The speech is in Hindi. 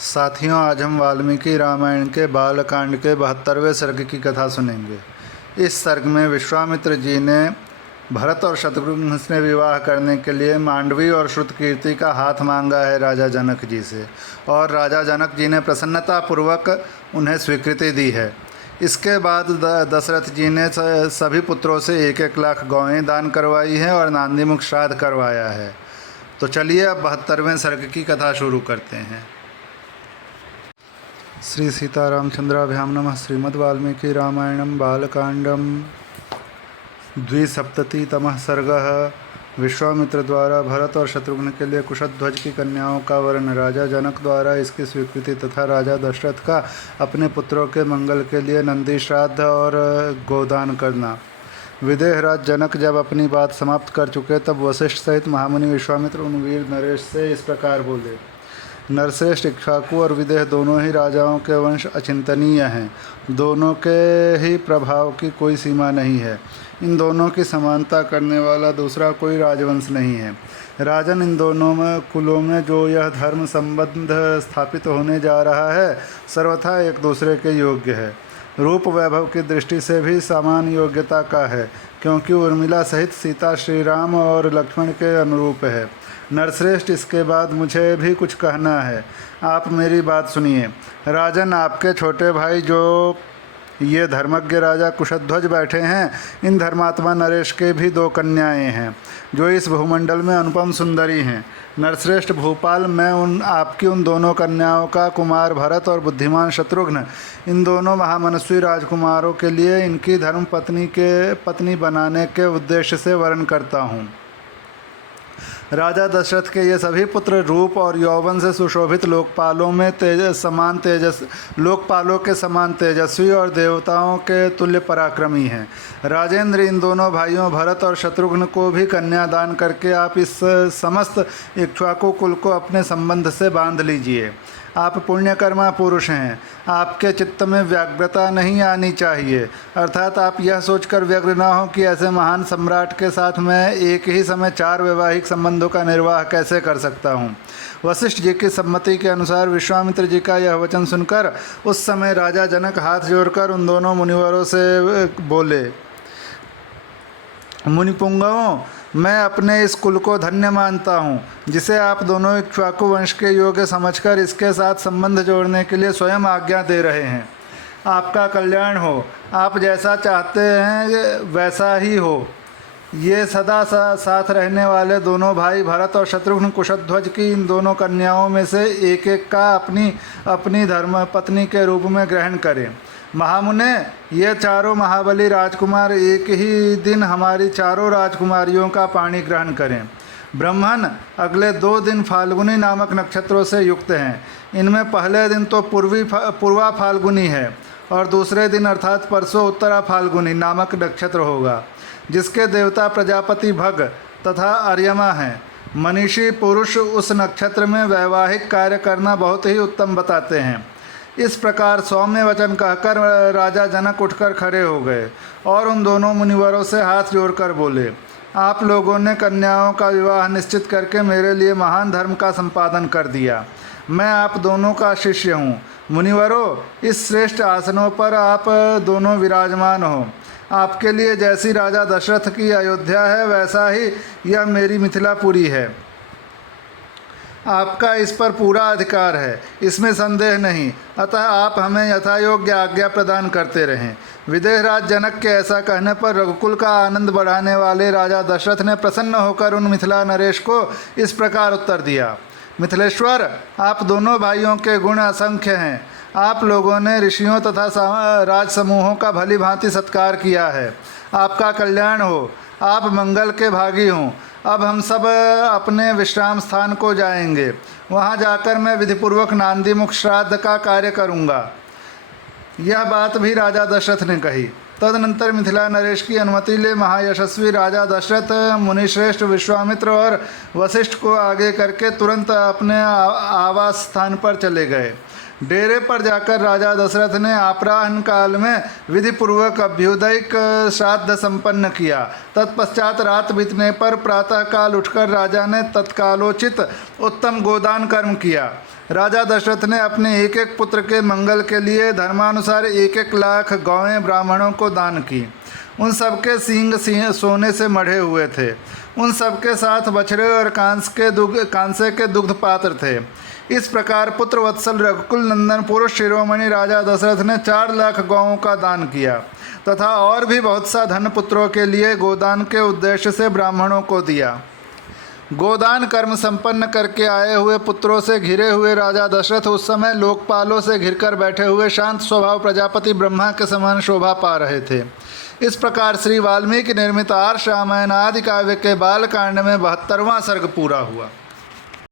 साथियों, आज हम वाल्मीकि रामायण के बालकांड के 72वें सर्ग की कथा सुनेंगे। इस सर्ग में विश्वामित्र जी ने भरत और शत्रुघ्न से विवाह करने के लिए मांडवी और श्रुतकीर्ति का हाथ मांगा है राजा जनक जी से, और राजा जनक जी ने प्रसन्नतापूर्वक उन्हें स्वीकृति दी है। इसके बाद दशरथ जी ने सभी पुत्रों से 1-1 लाख गौएं दान करवाई हैं और नांदीमुख श्राद्ध करवाया है। तो चलिए अब 72वें सर्ग की कथा शुरू करते हैं। श्री सीतारामचंद्राभ्याम नमः। श्रीमद् वाल्मीकि रामायणं बालकांडम 2सप्ततितमः सर्गः। विश्वामित्र द्वारा भरत और शत्रुघ्न के लिए कुशध्वज की कन्याओं का वर्ण, राजा जनक द्वारा इसकी स्वीकृति तथा राजा दशरथ का अपने पुत्रों के मंगल के लिए नंदी श्राद्ध और गोदान करना। विदेहराज जनक जब अपनी बात समाप्त कर चुके तब वशिष्ठ सहित महामुनि विश्वामित्र उन वीर नरेश से इस प्रकार बोले। नरश्रेष्ठ, इक्ष्वाकु और विदेह दोनों ही राजाओं के वंश अचिंतनीय हैं। दोनों के ही प्रभाव की कोई सीमा नहीं है। इन दोनों की समानता करने वाला दूसरा कोई राजवंश नहीं है। राजन, इन दोनों में कुलों में जो यह धर्म संबंध स्थापित होने जा रहा है सर्वथा एक दूसरे के योग्य है। रूप वैभव की दृष्टि से भी समान योग्यता का है, क्योंकि उर्मिला सहित सीता श्री राम और लक्ष्मण के अनुरूप है। नरश्रेष्ठ, इसके बाद मुझे भी कुछ कहना है, आप मेरी बात सुनिए। राजन, आपके छोटे भाई जो ये धर्मज्ञ राजा कुशध्वज बैठे हैं, इन धर्मात्मा नरेश के भी 2 कन्याएं हैं जो इस भूमंडल में अनुपम सुंदरी हैं। नरश्रेष्ठ भूपाल, मैं आपकी उन दोनों कन्याओं का कुमार भरत और बुद्धिमान शत्रुघ्न, इन दोनों महामनस्वी राजकुमारों के लिए इनकी धर्म पत्नी बनाने के उद्देश्य से वर्ण करता हूँ। राजा दशरथ के ये सभी पुत्र रूप और यौवन से सुशोभित लोकपालों के समान तेजस्वी और देवताओं के तुल्य पराक्रमी हैं। राजेंद्र, इन दोनों भाइयों भरत और शत्रुघ्न को भी कन्यादान करके आप इस समस्त इक्ष्वाकु कुल को अपने संबंध से बांध लीजिए। आप पुण्यकर्मा पुरुष हैं, आपके चित्त में व्यग्रता नहीं आनी चाहिए, अर्थात आप यह सोचकर व्यग्र न हो कि ऐसे महान सम्राट के साथ मैं एक ही समय 4 वैवाहिक संबंधों का निर्वाह कैसे कर सकता हूँ। वशिष्ठ जी की सम्मति के अनुसार विश्वामित्र जी का यह वचन सुनकर उस समय राजा जनक हाथ जोड़कर उन दोनों मुनिवरों से बोले। मुनिपुंगवों, मैं अपने इस कुल को धन्य मानता हूँ, जिसे आप दोनों इक्ष्वाकु वंश के योग्य समझकर इसके साथ संबंध जोड़ने के लिए स्वयं आज्ञा दे रहे हैं। आपका कल्याण हो। आप जैसा चाहते हैं वैसा ही हो। ये सदा साथ रहने वाले दोनों भाई भरत और शत्रुघ्न कुशध्वज की इन दोनों कन्याओं में से एक का अपनी धर्म पत्नी के रूप में ग्रहण करें। महामुने, ये चारों महाबली राजकुमार एक ही दिन हमारी चारों राजकुमारियों का पाणी ग्रहण करें। ब्रह्मण, अगले 2 दिन फाल्गुनी नामक नक्षत्रों से युक्त हैं। इनमें पहले दिन तो पूर्वा फाल्गुनी है और दूसरे दिन अर्थात परसों उत्तरा फाल्गुनी नामक नक्षत्र होगा, जिसके देवता प्रजापति भग तथा अर्यमा हैं। मनीषी पुरुष उस नक्षत्र में वैवाहिक कार्य करना बहुत ही उत्तम बताते हैं। इस प्रकार सौम्य वचन कहकर राजा जनक उठकर खड़े हो गए और उन दोनों मुनिवरों से हाथ जोड़कर बोले। आप लोगों ने कन्याओं का विवाह निश्चित करके मेरे लिए महान धर्म का संपादन कर दिया। मैं आप दोनों का शिष्य हूँ। मुनिवरों, इस श्रेष्ठ आसनों पर आप दोनों विराजमान हो। आपके लिए जैसी राजा दशरथ की अयोध्या है, वैसा ही यह मेरी मिथिलापुरी है। आपका इस पर पूरा अधिकार है, इसमें संदेह नहीं। अतः आप हमें यथायोग्य आज्ञा प्रदान करते रहें। विदेहराज जनक के ऐसा कहने पर रघुकुल का आनंद बढ़ाने वाले राजा दशरथ ने प्रसन्न होकर उन मिथिला नरेश को इस प्रकार उत्तर दिया। मिथिलेश्वर, आप दोनों भाइयों के गुण असंख्य हैं। आप लोगों ने ऋषियों तथा राज समूहों का भली भांति सत्कार किया है। आपका कल्याण हो। आप मंगल के भागी हों। अब हम सब अपने विश्राम स्थान को जाएंगे। वहां जाकर मैं विधिपूर्वक नांदीमुख श्राद्ध का कार्य करूंगा। यह बात भी राजा दशरथ ने कही। तदनंतर मिथिला नरेश की अनुमति ले महायशस्वी राजा दशरथ मुनिश्रेष्ठ विश्वामित्र और वशिष्ठ को आगे करके तुरंत अपने आवास स्थान पर चले गए। डेरे पर जाकर राजा दशरथ ने अपराह्न काल में विधि पूर्वक अभ्युदयिक श्राद्ध संपन्न किया। तत्पश्चात रात बीतने पर प्रातः काल उठकर राजा ने तत्कालोचित उत्तम गोदान कर्म किया। राजा दशरथ ने अपने एक एक पुत्र के मंगल के लिए धर्मानुसार 1-1 लाख गौएं ब्राह्मणों को दान की। उन सबके सींग सोने से मढ़े हुए थे। उन सबके साथ बछड़े और कांसे के दुग्ध पात्र थे। इस प्रकार पुत्र वत्सल रघुकुल नंदन पुरुष शिरोमणि राजा दशरथ ने 4 लाख गौओं का दान किया तथा और भी बहुत सा धन पुत्रों के लिए गोदान के उद्देश्य से ब्राह्मणों को दिया। गोदान कर्म संपन्न करके आए हुए पुत्रों से घिरे हुए राजा दशरथ उस समय लोकपालों से घिरकर बैठे हुए शांत स्वभाव प्रजापति ब्रह्मा के समान शोभा पा रहे थे। इस प्रकार श्री वाल्मीकि निर्मित आर्ष रामायण आदि काव्य के बालकांड में 72वां सर्ग पूरा हुआ।